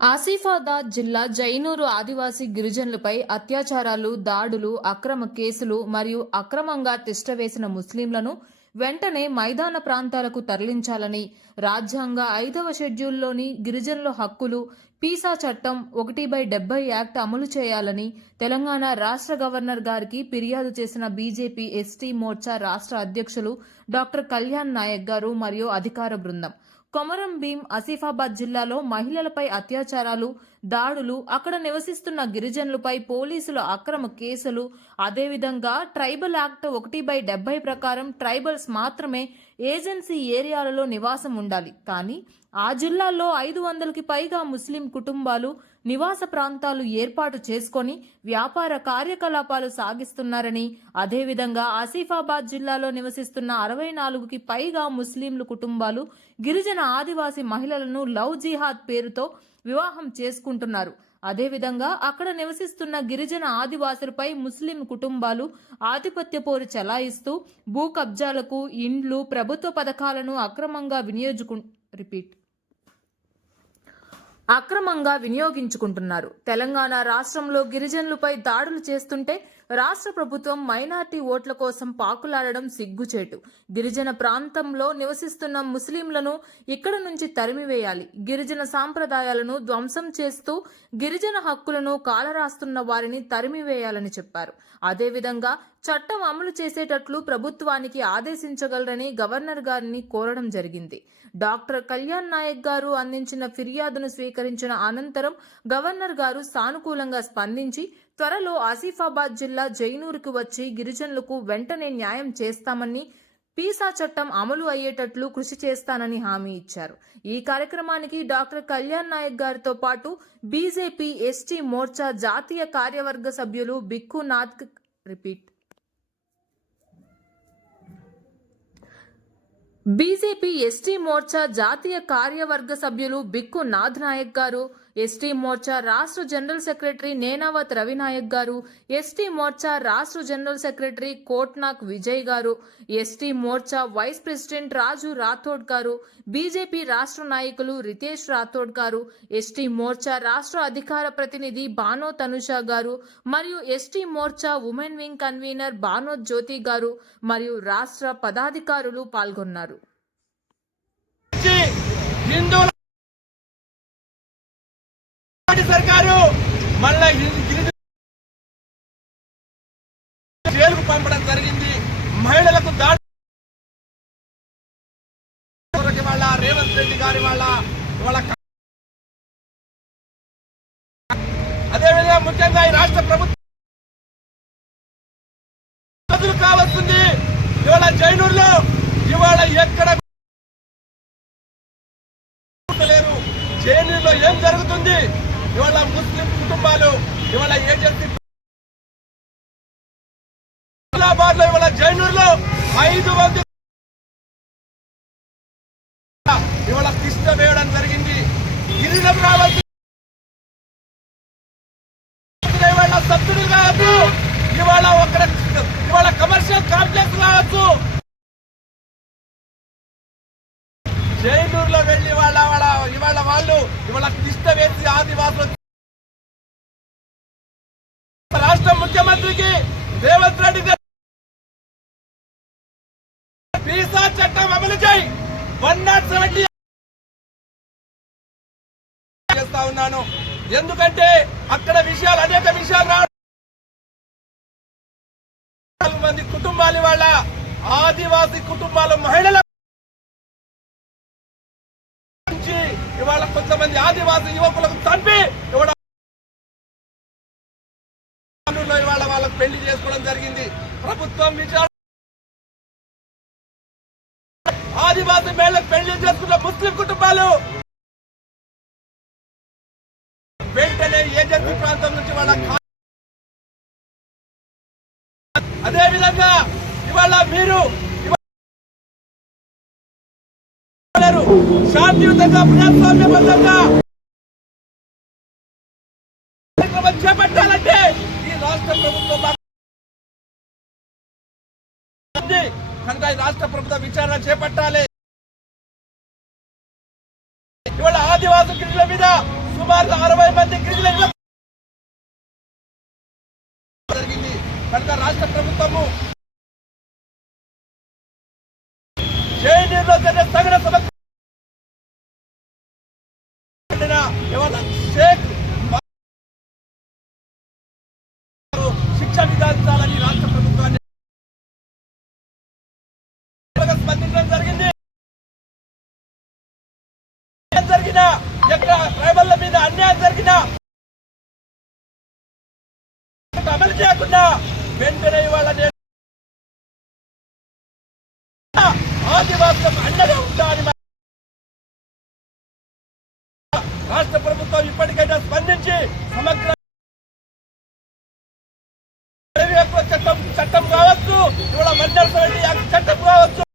ఆసిఫాబాద్ జిల్లా జైనూరు ఆదివాసీ గిరిజనులపై అత్యాచారాలు దాడులు అక్రమ కేసులు మరియు అక్రమంగా తిష్టవేసిన ముస్లింలను వెంటనే మైదాన ప్రాంతాలకు తరలించాలని రాజ్యాంగ ఐదవ షెడ్యూల్లోని గిరిజనుల హక్కులు పీసా చట్టం ఒకటి బై డెబ్బై యాక్ట్ అమలు చేయాలని తెలంగాణ రాష్ట్ర గవర్నర్ గారికి ఫిర్యాదు చేసిన బీజేపీ ఎస్టీ మోర్చా రాష్ట్ర అధ్యక్షులు డాక్టర్ కళ్యాణ్ నాయక్ గారు మరియు అధికార బృందం. కొమరం భీం ఆసిఫాబాద్ జిల్లాలో మహిళలపై అత్యాచారాలు దాడులు అక్కడ నివసిస్తున్న గిరిజనులపై పోలీసుల అక్రమ కేసులు. అదేవిధంగా ట్రైబల్ యాక్ట్ ఒకటి బై డెబ్బై ప్రకారం ట్రైబల్స్ మాత్రమే ఏజెన్సీ ఏరియాలలో నివాసం ఉండాలి. కానీ ఆ జిల్లాల్లో ఐదు వందలకి పైగా ముస్లిం కుటుంబాలు నివాస ప్రాంతాలు ఏర్పాటు చేసుకొని వ్యాపార కార్యకలాపాలు సాగిస్తున్నారని అదేవిధంగా ఆసిఫాబాద్ జిల్లాలో నివసిస్తున్న అరవై నాలుగుకి పైగా ముస్లింలు కుటుంబాలు గిరిజన ఆదివాసీ మహిళలను లవ్ జిహాద్ పేరుతో వివాహం చేసుకుంటున్నారు. అదేవిధంగా అక్కడ నివసిస్తున్న గిరిజన ఆదివాసులపై ముస్లిం కుటుంబాలు ఆధిపత్య పోరు చెలాయిస్తూ భూ కబ్జాలకు ఇండ్లు ప్రభుత్వ పథకాలను అక్రమంగా వినియోజుకు రిపీట్. అక్రమంగా వినియోగించుకుంటున్నారు. తెలంగాణ రాష్ట్రంలో గిరిజనులపై దాడులు చేస్తుంటే రాష్ట్ర ప్రభుత్వం మైనార్టీ ఓట్ల కోసం పాకులాడడం సిగ్గుచేటు. గిరిజన ప్రాంతంలో నివసిస్తున్న ముస్లింలను ఇక్కడ నుంచి తరిమివేయాలి. గిరిజన సాంప్రదాయాలను ధ్వంసం చేస్తూ గిరిజన హక్కులను కాలరాస్తున్న వారిని తరిమివేయాలని చెప్పారు. అదేవిధంగా చట్టం అమలు చేసేటట్లు ప్రభుత్వానికి ఆదేశించగలరని గవర్నర్ గారిని కోరడం జరిగింది. డాక్టర్ కళ్యాణ్ నాయక్ గారు అందించిన ఫిర్యాదును స్వీకరించిన అనంతరం గవర్నర్ గారు సానుకూలంగా స్పందించి త్వరలో ఆసిఫాబాద్ జిల్లా జైనూరుకు వచ్చి గిరిజనులకు వెంటనే న్యాయం చేస్తామని పీసా చట్టం అమలు అయ్యేటట్లు కృషి చేస్తానని హామీ ఇచ్చారు. ఈ కార్యక్రమానికి డాక్టర్ కళ్యాణ్ నాయక్ గారితో పాటు బీజేపీ ఎస్టీ మోర్చా జాతీయ కార్యవర్గ సభ్యులు Bikku Nath repeat. BJP ST Morcha జాతీయ కార్యవర్గ సభ్యులు బిక్కు నాథ్ నాయక్ గారు ఎస్టీ మోర్చా రాష్ట్ర జనరల్ సెక్రటరీ నేనావత్ రవినాయక్ గారు ఎస్టీ మోర్చా రాష్ట్ర general secretary Kotnak Vijay garu ST Morcha vice president Raju Rathod garu BJP రాష్ట్ర నాయకులు రితేష్ రాథోడ్ గారు ఎస్టీ మోర్చా రాష్ట్ర అధికార ప్రతినిధి బానో తనుష గారు మరియు ST Morcha women wing convener Bano Jyothi garu మరియు రాష్ట్ర పదాధికారులు పాల్గొన్నారు. హిందువుల రెడ్డి గారి వాళ్ళ వాళ్ళ అదేవిధంగా ముఖ్యంగా ఈ రాష్ట్ర ప్రభుత్వం కావాల్సింది ఇవాళ జైనూరులో ఇవాళ ఎక్కడ లేరు. జైలులో ఏం జరుగుతుంది? ఇవాళ ముస్లిం కుటుంబాలు ఇవాళ ఏజెన్సీ హైదరాబాద్లో ఇవాళ జైనూరులో ఐదు మంది ఇవాళ తిష్ట వేయడం జరిగింది ఇవాళ కావచ్చు ఇవాళ ఒక ఇవాళ కమర్షియల్ కాంప్లెక్స్ కావచ్చు. జైనూరులో వెళ్ళి వాళ్ళ వాళ్ళ ఇవాళ వాళ్ళు ఇవాళ తిష్ట వేసి ఆదివాసులు రాష్ట్ర ముఖ్యమంత్రికి రేవంత్ రెడ్డి చట్టం అమలు చేయి. వన్ నాట్ సెవెంటీ చేస్తా ఉన్నాను. ఎందుకంటే అక్కడ విషయాలు అనేక విషయాలు నాలుగు మంది కుటుంబాలు వాళ్ళ ఆదివాసీ కుటుంబాల మహిళల నుంచి ఇవాళ కొంతమంది ఆదివాసీ యువకులకు తంపి ఇవాళ ఇవాళ వాళ్ళకు పెళ్ళి చేసుకోవడం జరిగింది. ప్రభుత్వం విచారణ ఆదివాసీ మహిళలకు పెళ్ళి చేసుకున్న ముస్లిం కుటుంబాలు వెంటనే ప్రాంతం నుంచి వాళ్ళ అదే విధంగా ఇవాళ మీరు శాంతియుతంగా ప్రజాస్వామ్యబద్ధంగా కార్యక్రమం చేపట్టాలంటే ఈ రాష్ట్ర ప్రభుత్వం కనుక ఈ రాష్ట్ర ప్రభుత్వం విచారణ చేపట్టాలి. ఇవాళ ఆదివాసీ గిరిజల మీద సుమారు అరవై మంది గిరిజల కనుక రాష్ట్ర ప్రభుత్వము జైనీరులో జరిగిన శిక్ష విధించాలని రాష్ట్ర ప్రభుత్వాన్ని స్పందించడం జరిగింది. జరిగినా ఎక్కడ ట్రైబల్ల మీద అన్యాయం జరిగినా అమలు చేయకుండా వెంటనే ఇవాళ నేను ఆదివాసులకు అండగా ఉంటానని రాష్ట్ర ప్రభుత్వం ఇప్పటికైనా స్పందించి సమగ్ర చట్టం చట్టం కావచ్చు ఇవాళ మండల చట్టం కావచ్చు.